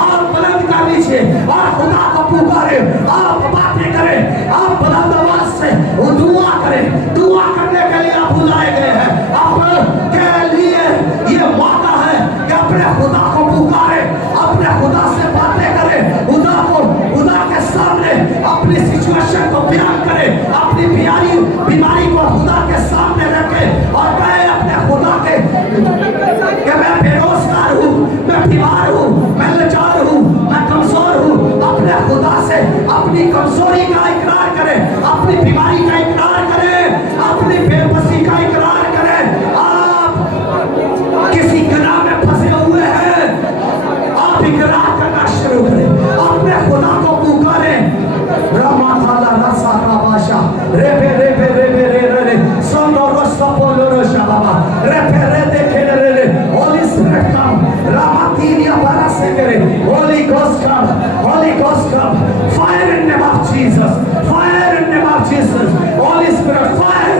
आप बुलंद कर लीजिए और खुदा को पुकारे, आप बातें करें, आप बुलंद आवाज से दुआ करें। दुआ करने के लिए आप बुलाए गए हैं। आपके लिए ये मौका है कि अपने खुदा को पुकारे, अपने खुदा से बातें करें, खुदा के सामने अपनी सिचुएशन को बयान करें, अपनी बीमारी को खुदा के सामने रखें और कहें अपने खुदा के कि मैं बेरोजगार हूँ, मैं बीमार हूँ, मैं लाचार हूँ, मैं कमजोर हूँ। अपने खुदा से अपनी कमजोरी का इकरार करें, अपनी बीमारी का इकरार करें, अपनी बेबसी का इकरार करें। आप किसी गुनाह में फंसे हुए हैं, आप इकरार करना शुरू करें, अपने खुदा को पुकारें। रामाथाला रसा राबाशा रेबे रेबे रेबे रे सोनो रसा पोलो रसा बाबा रेबे रे देखे रे होली स्पिरिट कम रामातीलिया बरा से करे holy ghost come fire in name of Jesus, fire in name of Jesus, holy spirit fire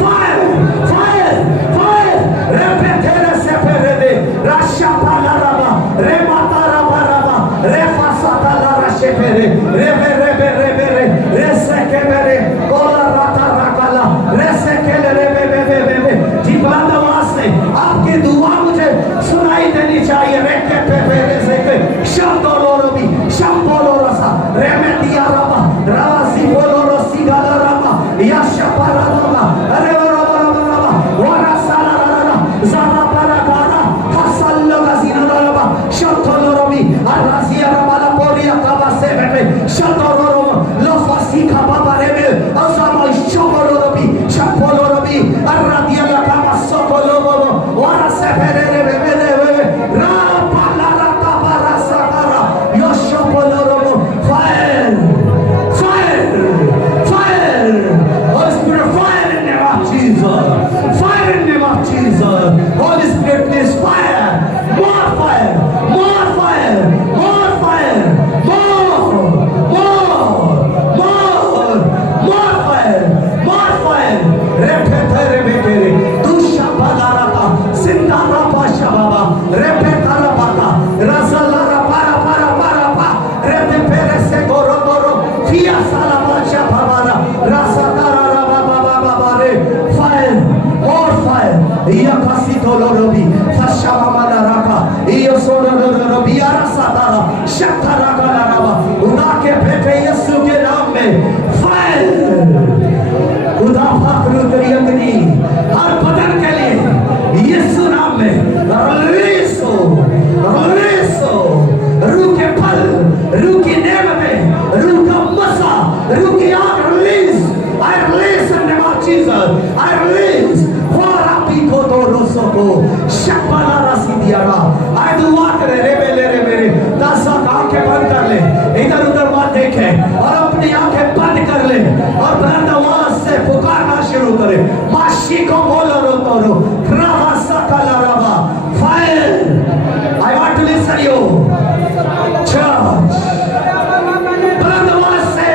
fire fire fire रेबे तेरे से फेरे दे राशा पाला राबा रे माता राबा राबा रे फासा ताला राशे फेरे रेबे रेबे रेबे रे रेसे के मेरे कोला राता राकाला रेसे के ले रेबे बेबे बेबे जी बुलंद आवाज से आपकी दुआ मुझे सुनाई देनी चाहिए। रेके पे बेबे से के शब्दों रोबी शंपोलो रसा रेमे दिया राबा रासी बोलो रसी गाला राबा या शपारा राबा अरे राबा राबा राबा वरा साला राबा ज़रा पारा गाना फसल्लो गज़ीना राबा शंपोलो रोबी रासिया राबा ला पोरिया काबा से बेबे शंपोलो रोबा लो फासी काबा बारेबे अज़ामा शंपोलो रोबी अर्रादिया ला काबा सोकोलो बोलो वरा से बेरे बेबे बेबे राबा ला राता बारा सारा यो शंपोलो रोबो fire fire fire Holy Spirit fire in the name of Jesus, fire in the name of Jesus. Holy Spirit please fire, more fire, more fire, more fire, more fire, more fire. Repete repete dusha badarata sindara pasha baba repeta la bata razala ra para pa repete se goro goro fia sala pasha baba rasa tara ra baba baba re fire, more fire. Iya kasito lorobi fasha baba raka iyo sono lorobi rasa tara shatara kala raba उदा के बेटे यीशु के नाम में fire खुदा फाकरू तरीयतनी हर बदन के लिए यीशु नाम में रिलीज हो रूह के फल, रूह की नेमतें, रूह का मसा, रूह की आग release. I release in the name of Jesus, I release for apiko to rosoko shapala rasidiara I do walk रे 10 आंखें बंद कर ले, इधर उधर मत देखे और अपनी आंखें बंद कर ले और बुलंद आवाज से पुकारना शुरू करे। माशी को बोलो रो रावा सकला रावा fire. I want to listen you church, बुलंद आवाज से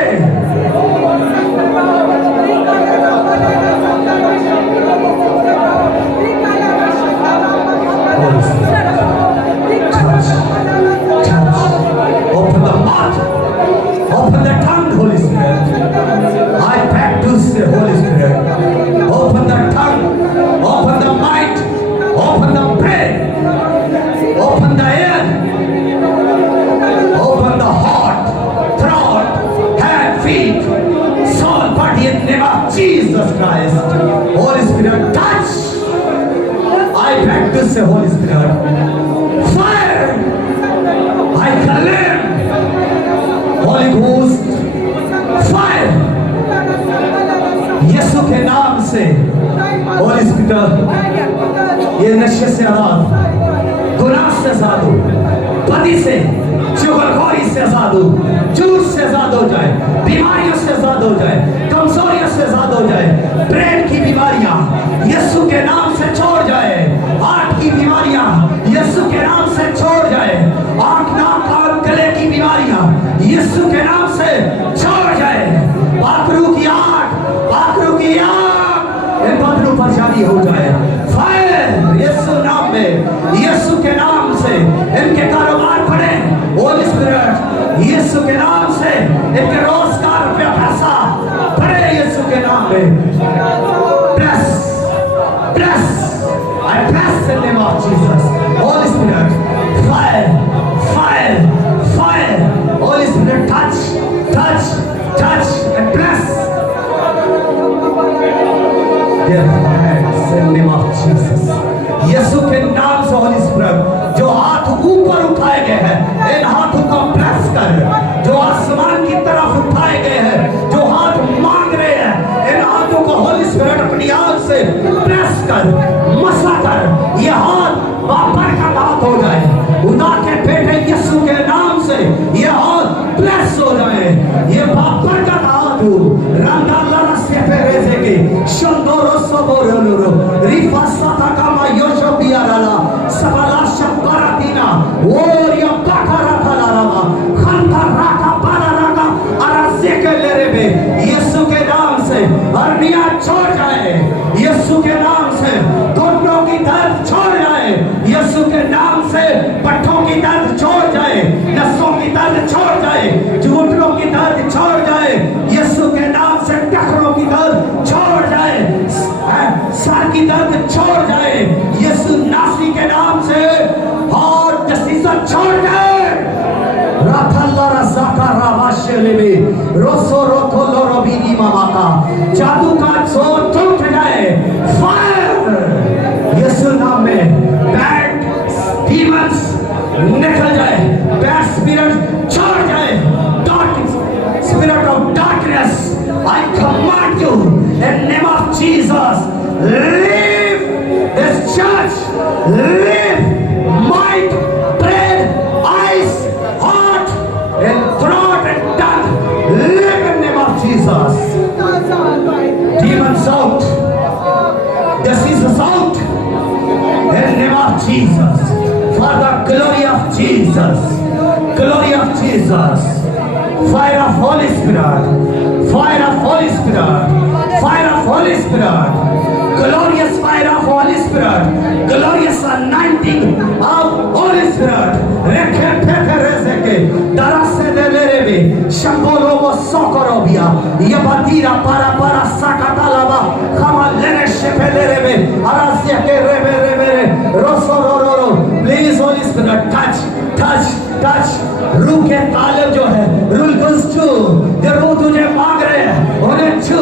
open the mouth, open the tongue, Holy Spirit. I beg to say, Holy Spirit, open the tongue, open the mind, open the brain, open the ear, open the heart, throat, hand, feet, soul, body in the name of Jesus Christ. Holy Spirit, touch. I beg to say, Holy Spirit, fire. I claim Holy Ghost fire. यीशु के नाम से Holy Spirit ये नशे से आजाद, गुनाह से आजाद हो, पति से, चुगलखोरी से आजाद हो, झूठ से आजाद हो जाए, बीमारियों से आजाद हो जाए, कमजोरियों से आजाद हो जाए, ब्रेन की बीमारियां यीशु के नाम से छोड़ जाए, हार्ट की बीमारियां यीशु के नाम से छोड़ जाए। आंख नाक कान गले की बीमारियां यीशु के नाम से छोड़ जाए। पाखरू की आग, पाखरू की आग इन बदनों पर जारी हो जाए। फायर यीशु नाम में, यीशु के नाम से इनके कारोबार बढ़े। होली स्पिरिट यीशु के नाम से इनके रोजगार पे पैसा बढ़े यीशु के नाम में। Press press, I press in the name of Jesus. Holy Spirit, fire, fire, fire. Holy Spirit, touch, touch, touch, and press. Their hands in the name of Jesus. यीशु के नाम से Holy Spirit, जो हाथ ऊपर उठाए गए हैं, इन हाथों को प्रेस कर। जो आसमान की तरफ उठाए गए हैं, जो हाथ मांग रहे हैं, इन हाथों को Holy Spirit अपनी आग से प्रेस कर, मसा कर। ये हाथ बापर का हाथ हो जाए। खुदा के बेटे यीशु के नाम से ये हाथ प्रेस हो जाए। ये बापर का हाथ हो। रंगाला से पेरेजे के शंदोरो सबोरो रिफासाता कामा योशो बियाराला सबला शब्बारातीना और ये काकारा थालारामा खंता राका पाराराका अरासे के लेरेबे यीशु के नाम से हरनिया छोड़ जाए। यीशु के नाम से घुटनों की दर्द छोड़ जाए। यीशु के नाम से पट्टों की दर्द छोड़ जाए। नसों की दर्द छोड़ जाए। घुटनों की दर्द छोड़ जाए। यीशु के नाम से टखनों की दर्द छोड़ जाए। सर की दर्द छोड़ जाए। यीशु नासी के नाम से हार्ट डिसीज छोड़ जाए। जादू का जोर टूट जाए। फायर यीशु नाम में बैड डीमंस निकल जाए। बैड स्पिरिट छोड़ जाए। Dark spirit of darkness I command you in the name of Jesus, leave this church, leave mind, brain, eyes, heart, and throat and tongue. Live in the name of Jesus. Demons out, diseases out, in the name of Jesus. For the glory of Jesus, glory of Jesus. Fire of Holy Spirit, fire of Holy Spirit, fire of Holy Spirit, glorious fire of Holy Spirit, glorious anointing of Holy Spirit. Rekhe pepe rezeke, darase de lerebe, shambolo mo sokorobia, yabatira para sakatalaba, kama lere shepe lerebe, arasya ke rebe rebe, rosororo. Please Holy Spirit, touch, touch, touch. रूह के तालिब जो है, रूह को छू। जो रूह तुझे मांग रहे हैं उन्हें छू।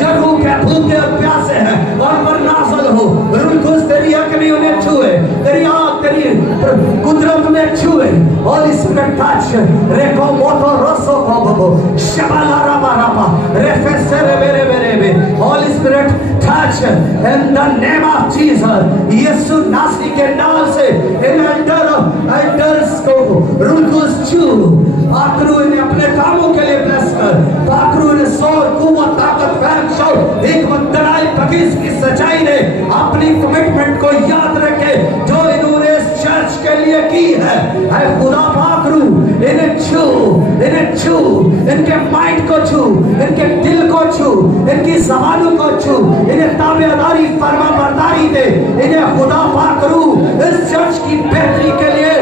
जो रूह के भूखे और प्यासे हैं और पर नाज़िल हो, रूह को तेरी अग्नि उन्हें छुए, तेरी आग, तेरी कुदरत उन्हें छुए। Holy Spirit touch, रेको मोटो रोसो कोबो, शबाला राबा राबा, रेफेसे रेबे रेबे रेबे। Holy Spirit touch in the name of Jesus. यीशु नासरी के नाम से इन एल्डर्स को रूह को छू। पाखरू इन्हें अपने कामों के लिए ब्लेस कर। पाखरू इन्हें सोर कुवत ताकत फैम शौ एक बदलाई पकीस की सच्चाई ने अपनी कमिटमेंट को याद रखे जो इन्होंने इस चर्च के लिए की है। अरे खुदा पाखरू इन्हें छू, इन्हें छू, इनके माइंड को छू, इनके दिल को छू, इनकी ज़बानों को छू, इन्हें ताबेदारी फरमा बरदारी दे। इन्हें खुदा पाखरू इस चर्च की बेहतरी के लिए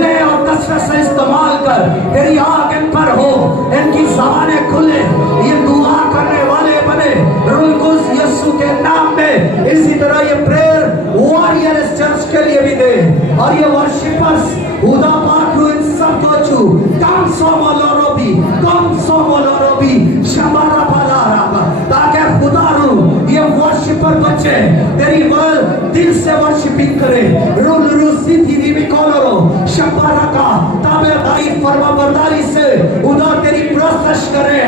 ले और कसरत से इस्तेमाल कर। तेरी आग इन पर हो, इनकी ज़बानें खुले, ये दुआ करने वाले बने रूह कुद्स यीशु के नाम में। इसी तरह ये प्रेयर वॉरियर इस चर्च के लिए भी दे और ये वर्शिपर्स खुदा पाखरू इन सब को छू। कम सोमोलोरोबी शबारा बालारा, ताकि खुदा रूह ये वर्शिपर बच्चे तेरी वर्ड दिल से वर्शिपिंग करे। रूल रूसी थी भी कोलोरो शबारा का ताबेदारी फरमा बरदारी से खुदा तेरी प्रस्तश करे,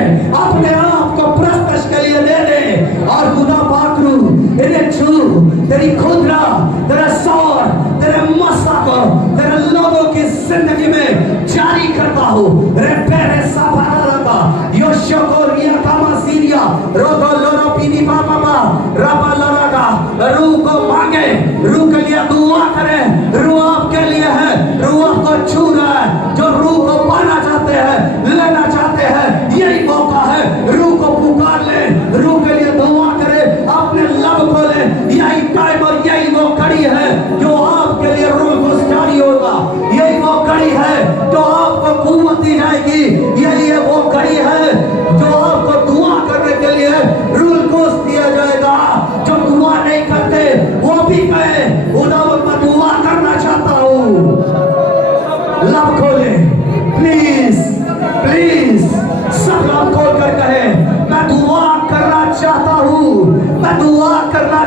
अपने आप को प्रस्तश के लिए दे दे। और खुदा पाखरू इन्हें छू, तेरी खुदरा, तेरा सौर, तेरे मसा को तेरे लोगों की जिंदगी में जारी करता हूँ। रेपेरे सापारागा योशो को रिया कामा सीरिया रोगो लोरो पीनी पापा रबा लरागा। रूह को मांगे, रूह के लिए दुआ करें। रूह आपके लिए है,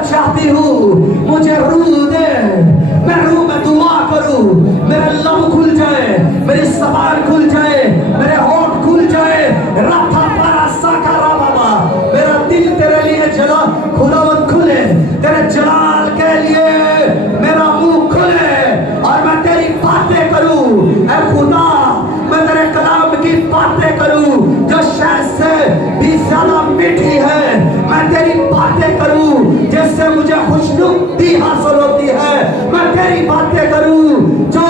चाहती हूँ मुझे रूह दे, मैं रूह में दुआ करूँ, मेरे लब खुल जाए, मेरी जबान खुल जाए, मेरे होंठ खुल जाए, राथा पारा साकारा बाबा, मेरा दिल तेरे लिए जला खुदावंद खुले, तेरे जलाल के लिए मेरा मुंह खुले और मैं तेरी बातें करूँ। ऐ खुदा, मैं तेरे कलाम की बातें करूँ जो शहद से भी ज्यादा मीठी है, मैं तेरी बातें करूँ जिससे मुझे खुशनुदी हासिल होती है, मैं तेरी बातें करूँ जो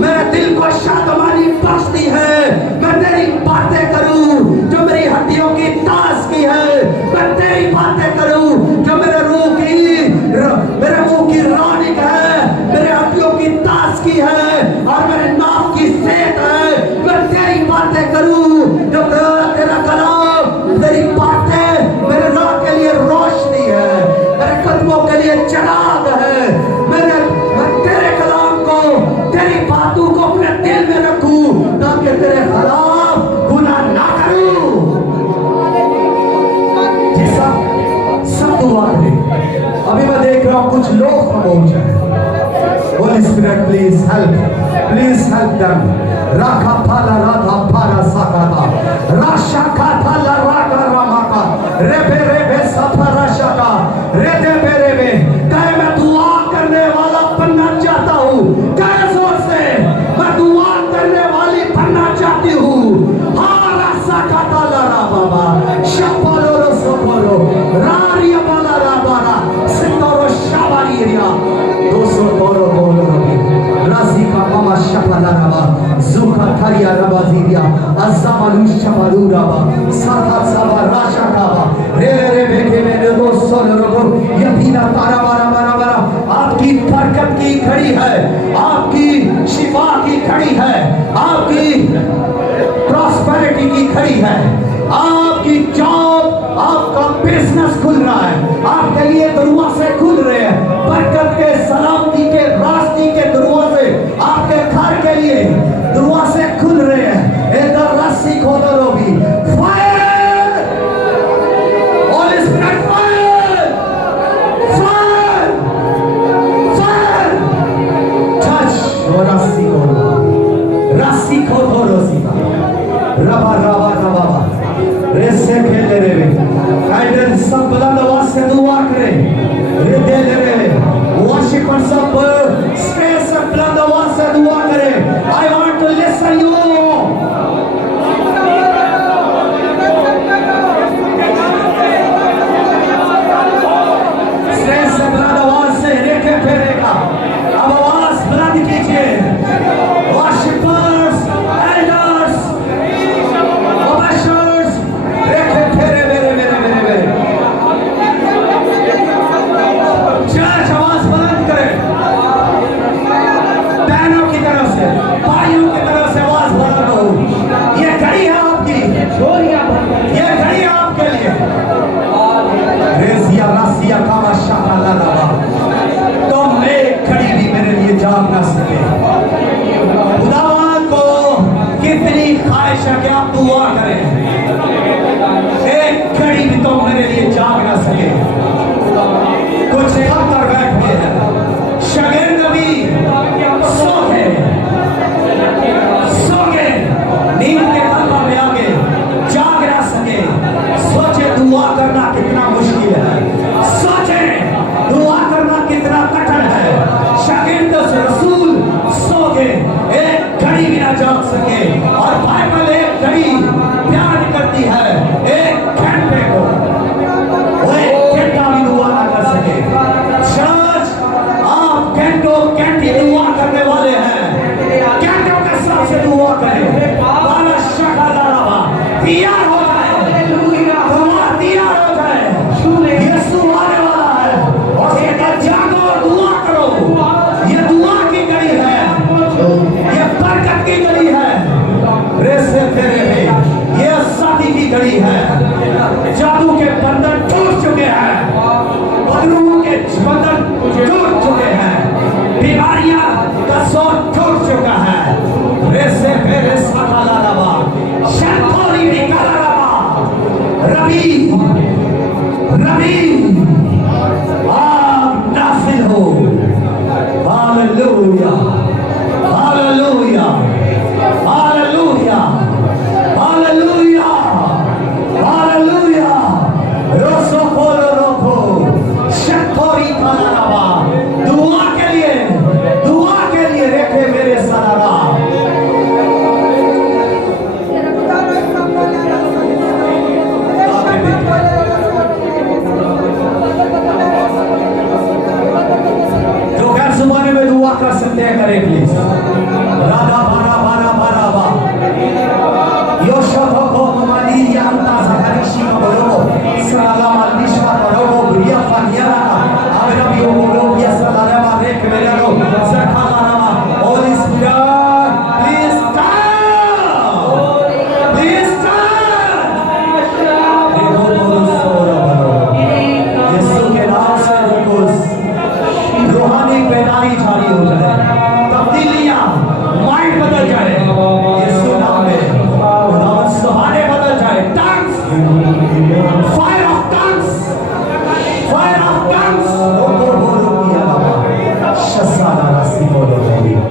मेरे दिल को शादमानी बख्शती है, मैं तेरी बातें करूँ जो मेरी हड्डियों की तास की है, मैं तेरी बातें करूँ जो मेरे रूह की, मेरे मुंह की रौनक है, मेरे हड्डियों की तास की है और मेरे नाक की सेहत है, मैं तेरी बातें करूँ जो तेरा कलाम, तेरी बातें मेरे राह के लिए रोशनी है, मेरे कदमों के लिए चिराग है, मैं तेरे कलाम को, तेरी बातों को अपने दिल में रखूं ताकि तेरे खिलाफ गुनाह ना करूं। ये सब दुआ है। अभी मैं देख रहा हूं कुछ लोग पहुंच जाए। Holy Spirit, please help them. Raka pala radha para sakata, rasha kata la raga ramaka, rebe sapara shaka, rebe कहे मैं दुआ करने वाला बनना चाहता हूँ, कहे जोर से मैं दुआ करने वाली बनना चाहती हूँ। हाँ रासा कता ला रा बाबा, शपलो रो सोपरो, रारिया बाला रा बारा, सितोरो शाबारिया, दोसो तोरो बोलो रबी, रासी का मामा शपला रबा, जुखा थरिया रबा जीरिया, अज़ामलू शपलू रबा, साथा साबा राशा काबा, रे बेके में दोसो रबो, यपीना तारा बारा बारा बारा, आपकी बरकत की घड़ी है, आपकी शिफा की घड़ी है, आपकी प्रॉस्पेरिटी की घड़ी है, आपकी जॉब, आपका बिजनेस खुल रहा है, आपके लिए दरवाजे खुल रहे हैं, बरकत के, सलामती के, रास्ते के दरवाजे, आपके घर के लिए दरवाजे खुल रहे हैं। इधर रस्सी खोदो रोबी, fire, holy spirit fire, fire, fire, touch, रस्सी खोदो रोसी का, रबा रबा रबा, रेसे खेले रे, आइडल सब बुलंद आवाज से दुआ करें, रे दे रे, वर्शिपर सब स्टेज से बुलंद आवाज से दुआ करें। I want to listen you. Stage से बुलंद आवाज से रेखे फेरेगा, अब आवाज बुलंद कीजिए, वर्शिपर्स, एल्डर्स, ओबेशर्स, रेखे फेरे मेरे चर्च आवाज बुलंद करें, बहनों की तरफ से, भाइयों की तरफ से आवाज बुलंद हो। ये घड़ी है आपकी, ये घड़ी है आपके लिए। रेजिया रासिया कावा शाला लावा, तुम एक घड़ी भी मेरे लिए जाग ना सके। खुदावंद को कितनी ख्वाहिश है कि आप दुआ करें, एक घड़ी भी तुम मेरे लिए जाग ना सके। कुछ थक कर बैठ गए हैं, शागिर्द भी सो गए, नींद के तलवा में आगे जाग ना सके। सोचे दुआ करना कितना मुश्किल है, सोचे दुआ करना कितना कठिन है। शागिर्द रसूल सो गए, एक घड़ी भी ना जाग सके, और बाइबल एक घड़ी बयान करती है, एक घंटे को, वो एक घंटा भी दुआ ना कर सके। चर्च, आप घंटों घंटे दुआ करने वाले हैं, घंटों के साथ से दुआ करें, वाला शकाला रबा तैयार हो जाए, दुआ तैयार हो जाए, यीशु आने वाला है, और ये जागो और दुआ करो। ये दुआ की घड़ी है, ये बरकत की घड़ी है। रेसे तेरे में कर सकते हैं करें प्लीज। राधा बारा बारा बारा बा योशो को ममाली या अंता सकरिशी को बोलो सलाम अलिशा करो बुरिया फानिया